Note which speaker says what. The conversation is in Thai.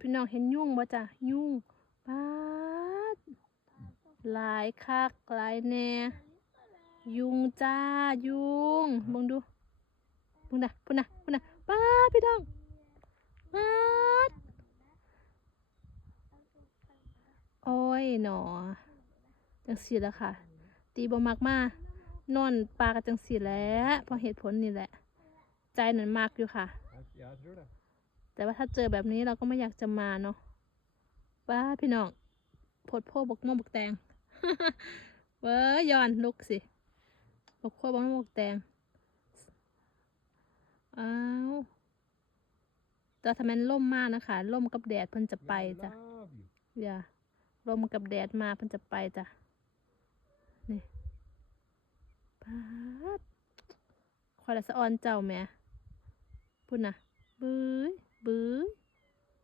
Speaker 1: พี่น้องเห็นยุ่งบ่จ้ะยุ่งปาดหลายคักหลายแหน่ยุงจ้ายุงเบิ่งดูเบิ่งนะพุ่นนะพุ่นนะปาดพี่น้องปาดโอ้ยหนอจังสีแล้วค่ะ ตีบ่มักมานอนปลากันจังสีแล้วเพราะเหตุผลนี่แหละ ใจหนันมากอยู่ค่ะ แต่ว่าถ้าเจอแบบนี้เราก็ไม่อยากจะมาเนาะว้าพี่น้องผดโพบกม่วงบกแตงเว้ยย้อนลุกสิบกโพบกม่วงบกแตงอ้าวแต่ถ้ามันล่มมากนะคะล่มกับแดดเพิ่นจะไป
Speaker 2: I
Speaker 1: จ้ะ
Speaker 2: love you.
Speaker 1: อย่าลมกับแดดมาเพิ่นจะไปจ้ะนี่ปาดคอยละสะออนเจ้าแหม่พุ่นนะบื้ยบื้ย